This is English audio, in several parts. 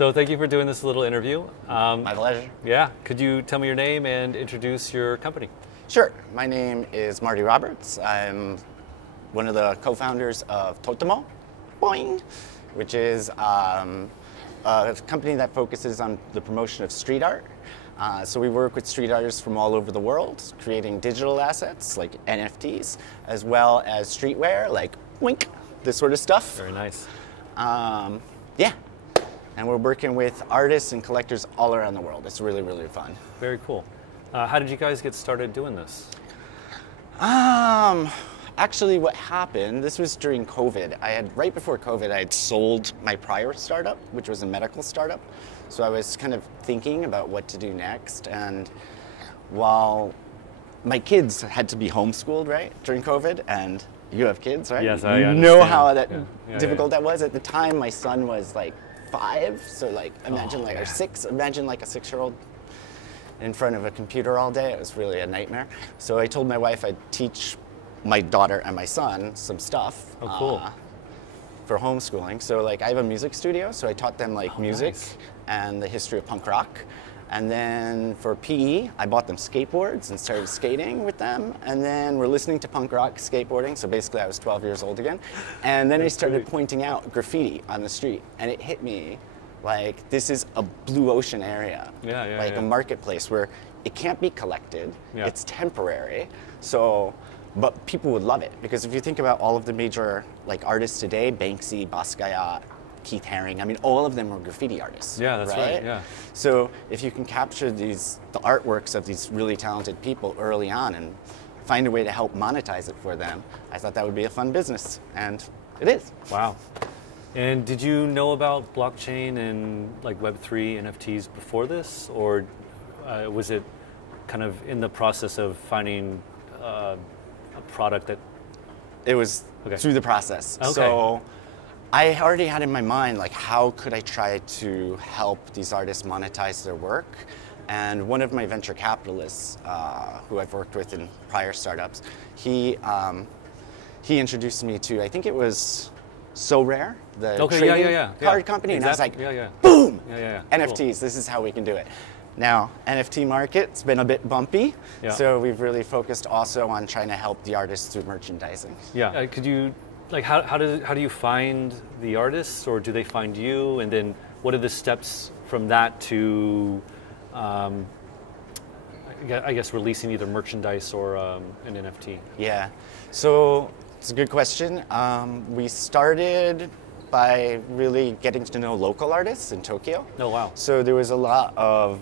So thank you for doing this little interview. My pleasure. Yeah, could you tell me your name and introduce your company? Sure. My name is Marty Roberts. I'm one of the co-founders of Totemo, boing, which is a company that focuses on the promotion of street art. So we work with street artists from all over the world, creating digital assets like NFTs, as well as streetwear like wink, this sort of stuff. Very nice. Yeah. And we're working with artists and collectors all around the world. It's really, really fun. Very cool. How did you guys get started doing this? Actually, what happened, this was during COVID. Right before COVID, I had sold my prior startup, which was a medical startup. So I was kind of thinking about what to do next. And while my kids had to be homeschooled, right, during COVID, and you have kids, right? Yes, I understand. You know how difficult yeah. that was. At the time, my son was like 5, so like imagine or 6, imagine like a 6-year-old in front of a computer all day. It was really a nightmare. So I told my wife I'd teach my daughter and my son some stuff for homeschooling. So like I have a music studio, so I taught them like music and the history of punk rock. And then for PE, I bought them skateboards and started skating with them. And then we're listening to punk rock skateboarding. So basically I was 12 years old again. And then I started pointing out graffiti on the street. And it hit me like this is a blue ocean area. Like a marketplace where it can't be collected. It's temporary. So, but people would love it. Because if you think about all of the major like artists today, Banksy, Basquiat, Keith Haring, I mean, all of them were graffiti artists. Yeah, that's right. Yeah. So if you can capture the artworks of these really talented people early on and find a way to help monetize it for them, I thought that would be a fun business, and it is. Wow. And did you know about blockchain and like Web3 NFTs before this, or was it kind of in the process of finding a product that? It was through the process. Okay. So I already had in my mind, like, how could I try to help these artists monetize their work? And one of my venture capitalists, who I've worked with in prior startups, he introduced me to, I think it was So Rare, the trading card company, and I was like, boom, NFTs, cool. This is how we can do it. Now, NFT market's been a bit bumpy, so we've really focused also on trying to help the artists through merchandising. Yeah, could you, like, how do you find the artists, or do they find you? And then what are the steps from that to, I guess, releasing either merchandise or an NFT? Yeah, so it's a good question. We started by really getting to know local artists in Tokyo. Oh, wow. So there was a lot of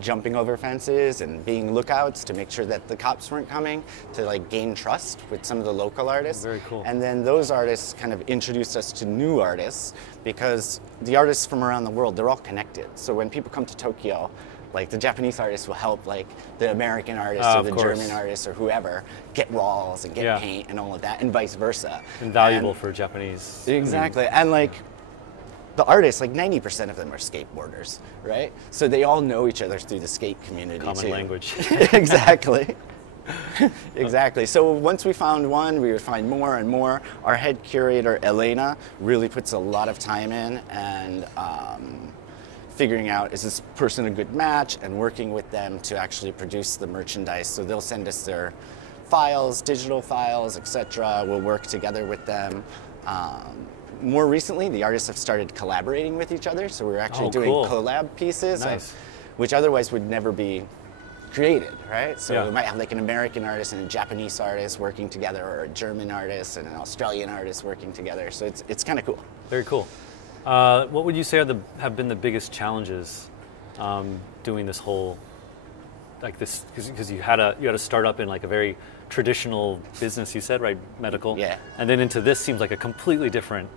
jumping over fences and being lookouts to make sure that the cops weren't coming, to like gain trust with some of the local artists. Very cool. And then those artists kind of introduced us to new artists, because the artists from around the world, they're all connected. So when people come to Tokyo, like the Japanese artists will help like the American artists or the German artists or whoever get walls and get paint and all of that, and vice versa. Invaluable for Japanese. Exactly. And like the artists, like 90% of them are skateboarders, right? So they all know each other through the skate community. Common language. Exactly. Exactly. So once we found one, we would find more and more. Our head curator, Elena, really puts a lot of time in and figuring out, is this person a good match, and working with them to actually produce the merchandise. So they'll send us their files, digital files, etc. We'll work together with them. More recently, the artists have started collaborating with each other, so we're actually doing collab pieces, which otherwise would never be created, right? So we might have like an American artist and a Japanese artist working together, or a German artist and an Australian artist working together. So it's kind of cool. Very cool. What would you say have been the biggest challenges doing this whole, like this, because you had a startup in like a very traditional business, you said, right? Medical. Yeah. And then into this seems like a completely different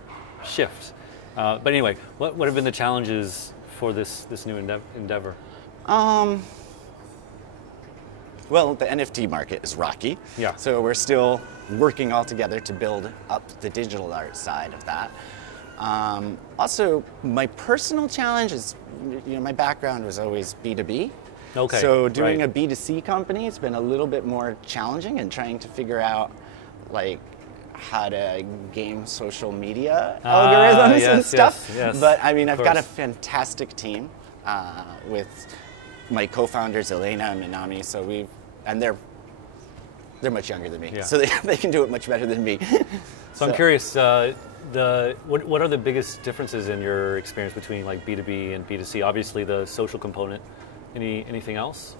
shift. But anyway, what have been the challenges for this new endeavor? Well, the NFT market is rocky. Yeah. So we're still working all together to build up the digital art side of that. Also, my personal challenge is, my background was always B2B. Okay. So doing a B2C company, it's been a little bit more challenging, and trying to figure out, like, how to game social media algorithms and stuff. Yes, but I mean, I've got a course. fantastic team with my co-founders Elena and Minami. So they're much younger than me, Yeah. so they can do it much better than me. So I'm curious, what are the biggest differences in your experience between like B2B and B2C? Obviously the social component. Anything else?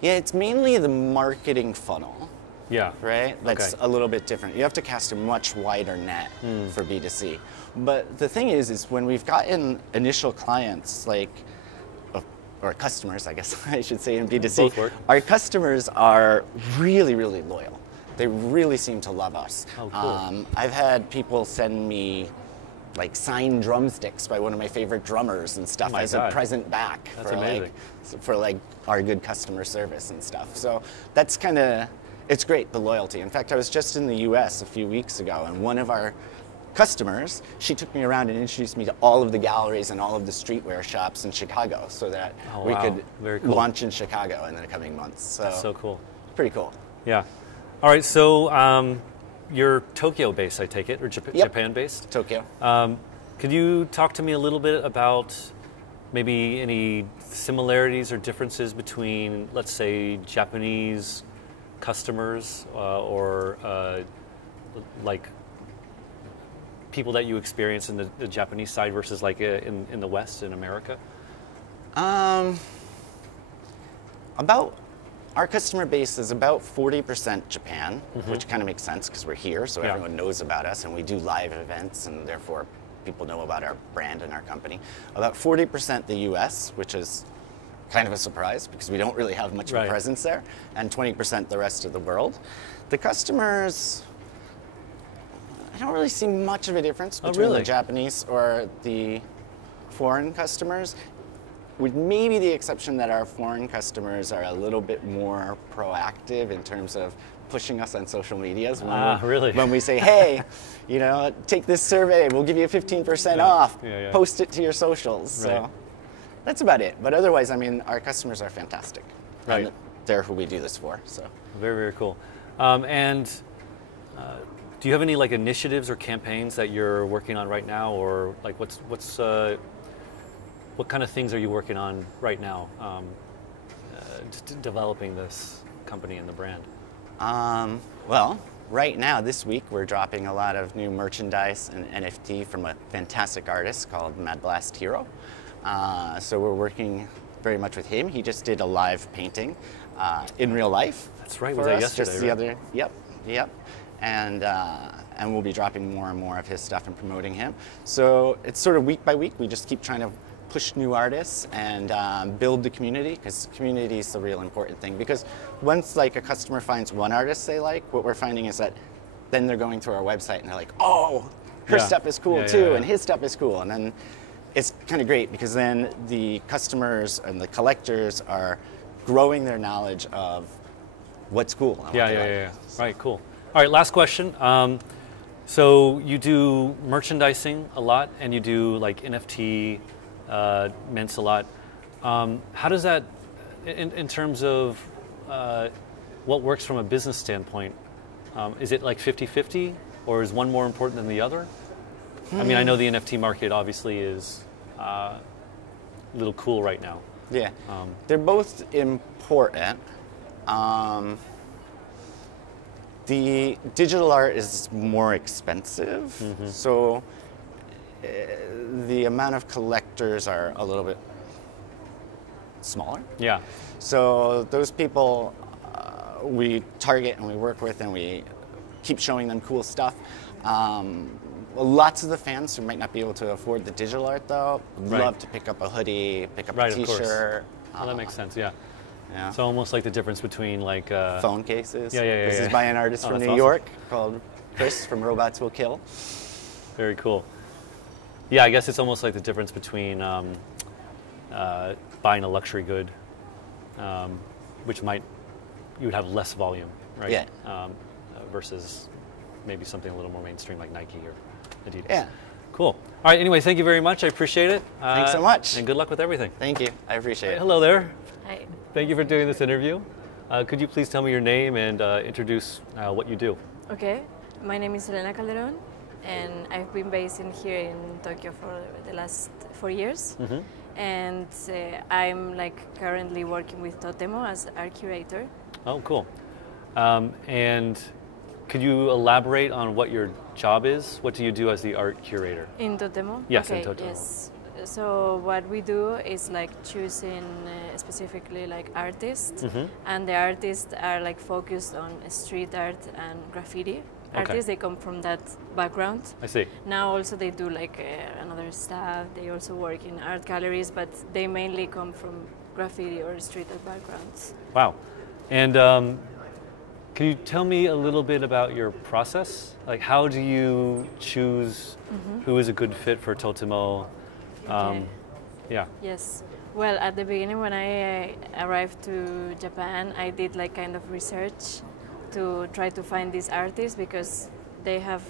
Yeah, it's mainly the marketing funnel, Yeah. right? That's Okay. a little bit different. You have to cast a much wider net for B2C. But the thing is when we've gotten initial clients, like, or customers, I guess I should say in B2C, Both work. our customers are really, really loyal. They really seem to love us. Oh, cool. I've had people send me like signed drumsticks by one of my favorite drummers and stuff my as God. a present back That's for amazing. like our good customer service and stuff. So that's kind of, it's great, the loyalty. In fact, I was just in the US a few weeks ago, and one of our customers, she took me around and introduced me to all of the galleries and all of the streetwear shops in Chicago so that Oh, we wow. could Very cool. launch in Chicago in the coming months. So, That's so cool. pretty cool. Yeah. All right. So you're Tokyo-based, I take it, or Yep. Japan-based? Tokyo. Could you talk to me a little bit about maybe any similarities or differences between, let's say, Japanese customers or like people that you experience in the Japanese side versus like in the West, in America? Our customer base is about 40% Japan, which kind of makes sense because we're here, so Yeah. everyone knows about us, and we do live events, and therefore people know about our brand and our company. About 40% the US, which is kind of a surprise because we don't really have much of Right. a presence there, and 20% the rest of the world. The customers, I don't really see much of a difference between really? the Japanese or the foreign customers, with maybe the exception that our foreign customers are a little bit more proactive in terms of pushing us on social medias. Really? When we say, hey, take this survey, we'll give you 15% off, Yeah. post it to your socials. Right. So that's about it. But otherwise, I mean, our customers are fantastic. Right. And they're who we do this for, so. Very, very cool. And do you have any like initiatives or campaigns that you're working on right now, or like what kind of things are you working on right now, developing this company and the brand? Well, right now, this week, we're dropping a lot of new merchandise and NFT from a fantastic artist called Mad Blast Hero. So we're working very much with him. He just did a live painting in real life. That's right. For Was that us, yesterday? just the right? other. Yep. And we'll be dropping more and more of his stuff and promoting him. So it's sort of week by week. We just keep trying to push new artists and build the community, because community is the real important thing. Because once like a customer finds one artist they like, what we're finding is that then they're going through our website and they're like, oh, her Yeah. stuff is cool Yeah, too, yeah. and his stuff is cool. And then it's kind of great because then the customers and the collectors are growing their knowledge of what's cool. And what Yeah. they like. Right, cool. All right, last question. So you do merchandising a lot, and you do like NFT mints a lot. How does that, in terms of what works from a business standpoint, is it like 50-50, or is one more important than the other? I mean, I know the NFT market obviously is a little cool right now. Yeah, they're both important. The digital art is more expensive, so the amount of collectors are a little bit smaller. Yeah. So those people we target and we work with, and we keep showing them cool stuff. Lots of the fans who might not be able to afford the digital art, though, Right. love to pick up a hoodie, pick up Right, a of course. T-shirt. Well, that makes sense. Yeah. Yeah. So almost like the difference between like Phone cases. Yeah. This is by an artist Oh, from that's New awesome. York called Chris from Robots Will Kill. Very cool. Yeah, I guess it's almost like the difference between buying a luxury good, which you would have less volume, right? Yeah. Versus maybe something a little more mainstream like Nike or Adidas. Yeah. Cool. All right. Anyway, thank you very much. I appreciate it. Thanks so much. And good luck with everything. Thank you. I appreciate it. Hello there. Hi. Thank you for doing this interview. Could you please tell me your name and introduce what you do? Okay, my name is Elena Calderon, and I've been based in here in Tokyo for the last 4 years. Mm-hmm. And I'm like currently working with Totemo as art curator. Oh, cool. And could you elaborate on what your job is? What do you do as the art curator? In Totemo? Yes, okay, in Totemo. Yes. So what we do is like choosing specifically like artists, Mm-hmm. and the artists are like focused on street art and graffiti. Okay. Artists, they come from that background. I see. Now also they do like another stuff. They also work in art galleries, but they mainly come from graffiti or street art backgrounds. Wow. And can you tell me a little bit about your process? Like, how do you choose who is a good fit for Totemo? Okay. Yeah. Yes. Well, at the beginning when I arrived to Japan, I did like kind of research to try to find these artists because they have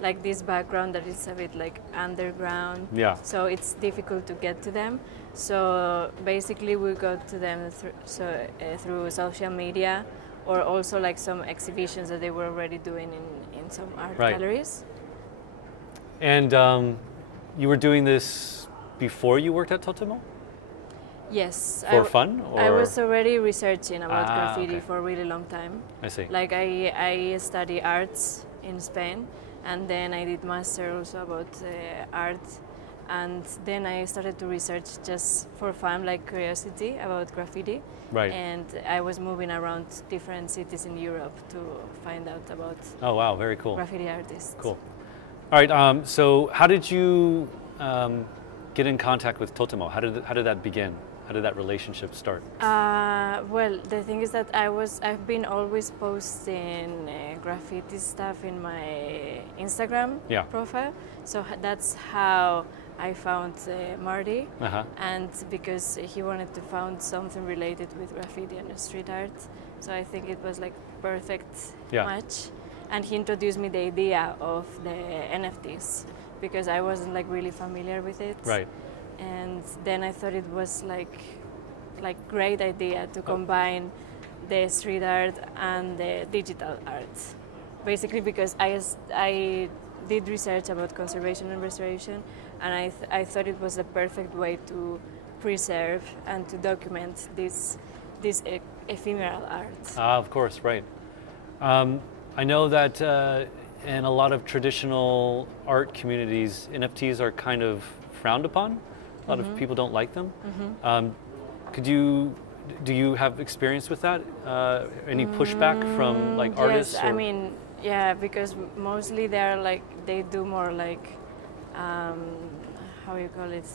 like this background that is a bit like underground. Yeah. So it's difficult to get to them. So basically we got to them through social media, or also like some exhibitions that they were already doing in some art Right. galleries. And you were doing this before you worked at Totemo? Yes. For fun? Or? I was already researching about graffiti okay. for a really long time. I see. Like I study arts in Spain, and then I did master also about art, and then I started to research just for fun, like curiosity about graffiti. Right. And I was moving around different cities in Europe to find out about Oh, wow, very cool. graffiti artists. Cool. All right, so how did you get in contact with Totemo? How did that begin? How did that relationship start? Well, the thing is that I've been always posting graffiti stuff in my Instagram Yeah. profile. So that's how I found Marty, Uh-huh. and because he wanted to find something related with graffiti and street art. So I think it was like perfect Yeah. match. And he introduced me the idea of the NFTs because I wasn't like really familiar with it. Right. And then I thought it was like great idea to combine the street art and the digital art. Basically because I did research about conservation and restoration, and I thought it was the perfect way to preserve and to document this ephemeral art. Of course, right. I know that in a lot of traditional art communities, NFTs are kind of frowned upon. A lot of people don't like them. Do you have experience with that? Any pushback from like artists? Yes, I mean, yeah, because mostly they do more like, how you call it,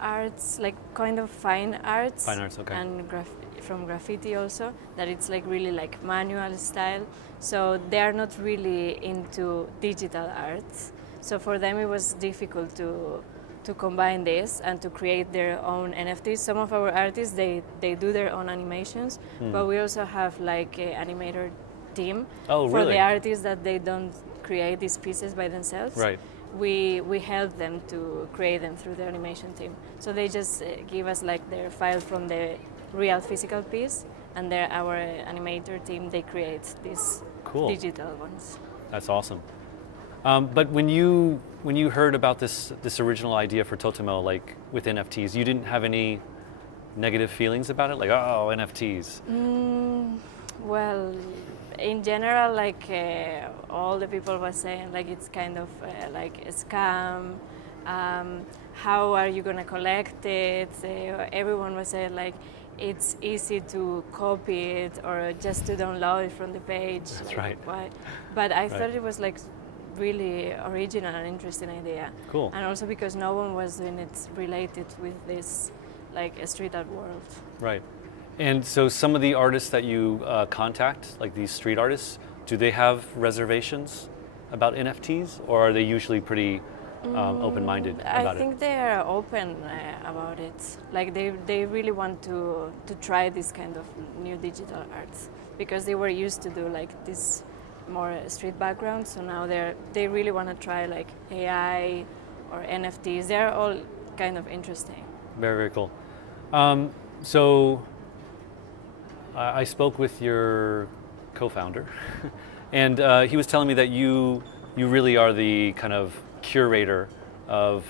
arts, like kind of fine arts. Fine arts, okay. And from graffiti also, that it's like really like manual style. So they are not really into digital art. So for them it was difficult to combine this and to create their own NFTs. Some of our artists, they do their own animations, but we also have like an animator team Oh, for really? the artists that they don't create these pieces by themselves. Right. We help them to create them through the animation team. So they just give us like their file from the real physical piece, and our animator team, they create these Cool. digital ones. That's awesome. But when you heard about this original idea for Totemo, like with NFTs, you didn't have any negative feelings about it, like NFTs. Well, in general, like all the people were saying, like it's kind of like a scam. How are you gonna collect it? Everyone was saying like it's easy to copy it or just to download it from the page. That's like, right. Why? But I thought it was like really original and interesting idea. Cool. And also because no one was doing it related with this like a street art world. Right. And so some of the artists that you contact, like these street artists, do they have reservations about NFTs, or are they usually pretty open-minded about I think they are open about it. Like they really want to try this kind of new digital arts because they were used to do like this more street background. So now they really want to try like AI or NFTs. They're all kind of interesting. Very, very cool. So I spoke with your co-founder, and he was telling me that you really are the kind of curator of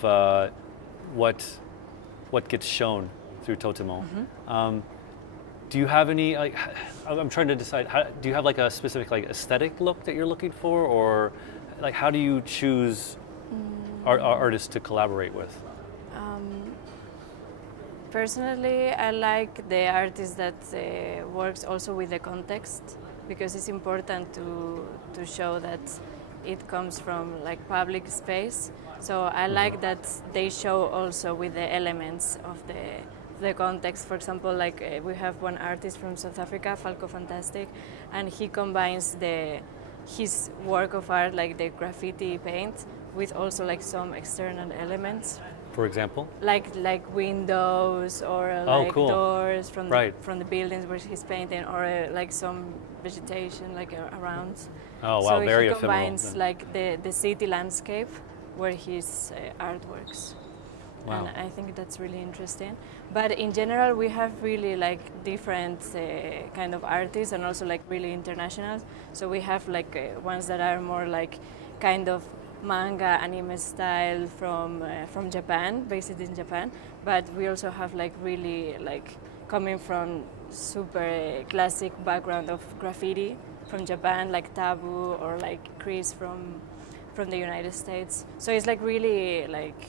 what gets shown through Totemo. Do you have any, like, I'm trying to decide, do you have like a specific like aesthetic look that you're looking for, or like how do you choose artists to collaborate with? Personally, I like the artist that works also with the context, because it's important to show that it comes from like public space. So I like that they show also with the elements of the context. For example, like we have one artist from South Africa, Falco Fantastic, and he combines his work of art, like the graffiti paint, with also like some external elements. For example? Like windows or like doors from the buildings where he's painting, or like some vegetation like around. Oh wow, so very he ephemeral. combines like the city landscape where his art works. Wow. And I think that's really interesting. But in general, we have really like different kind of artists, and also like really international. So we have like ones that are more like kind of manga anime style from Japan, based in Japan. But we also have like really like coming from super classic background of graffiti from Japan, like Taboo, or like Chris from the United States. So it's like really like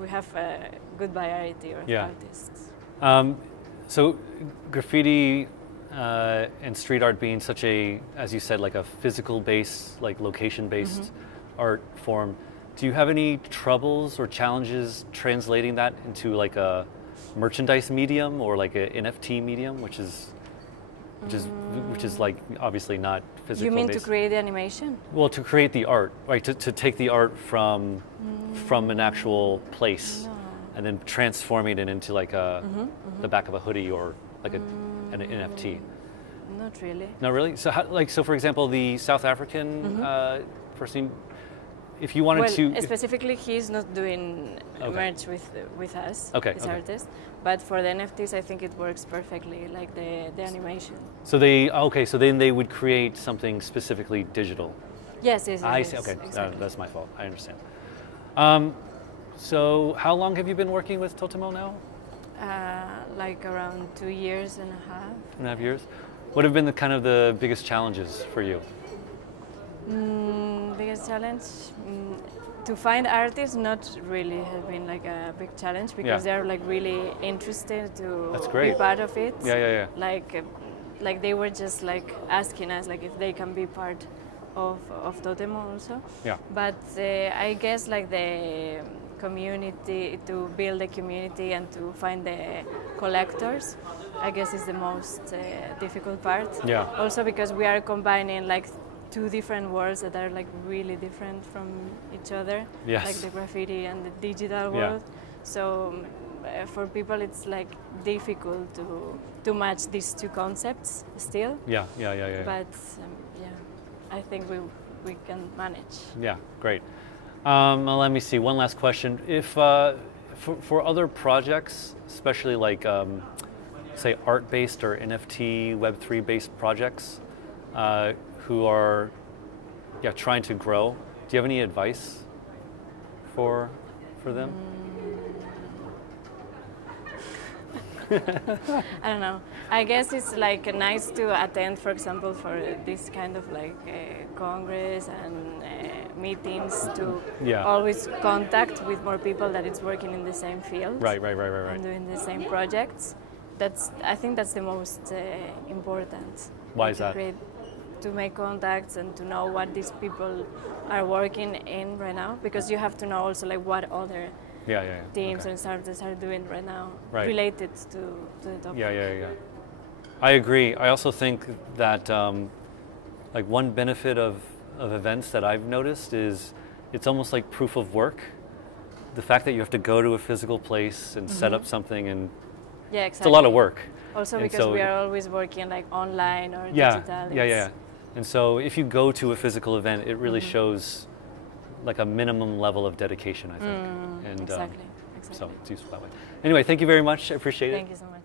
we have a good variety of artists. So graffiti and street art being such a, as you said, like a physical based, like location based art form, do you have any troubles or challenges translating that into like a merchandise medium or like an NFT medium, which is like obviously not physical? You mean based. to create the animation? Well, to create the art, right? To take the art from an actual place and then transforming it into like the back of a hoodie or like an NFT. Not really. Not really. So so for example, the South African person, if you wanted to, specifically, he's not doing merch with us, this artist. But for the NFTs, I think it works perfectly, like the animation. So so then they would create something specifically digital. Yes. I see. Okay, exactly. That's my fault. I understand. So how long have you been working with Totemo now? Like around 2 years and a half. 2.5 years. What have been the biggest challenges for you? Biggest challenge? To find artists not really has been like a big challenge, because they're like really interested to be part of it. Yeah. Like they were just like asking us like if they can be part of Totemo also. Yeah. But I guess like the community, to build a community and to find the collectors, I guess is the most difficult part. Yeah. Also because we are combining like two different worlds that are like really different from each other. Yes. Like the graffiti and the digital world. So for people it's like difficult to match these two concepts still. Yeah. But I think we can manage. Yeah, great. Well, let me see. One last question. If for other projects, especially like say art-based or NFT, Web3-based projects, who are trying to grow, do you have any advice for them? I don't know. I guess it's like nice to attend, for example, for this kind of like congress and meetings, to always contact with more people that is working in the same field. Right. And doing the same projects. I think that's the most important. Why is that? To make contacts and to know what these people are working in right now, because you have to know also like what other teams and startups are doing right now related to the topic. Yeah. I agree. I also think that like one benefit of events that I've noticed is it's almost like proof of work. The fact that you have to go to a physical place and set up something, and it's a lot of work. Also because we are always working like online or digital. Yeah. And so if you go to a physical event, it really shows like a minimum level of dedication, I think. And exactly. So it's useful that way. Anyway, thank you very much. I appreciate it. Thank you so much.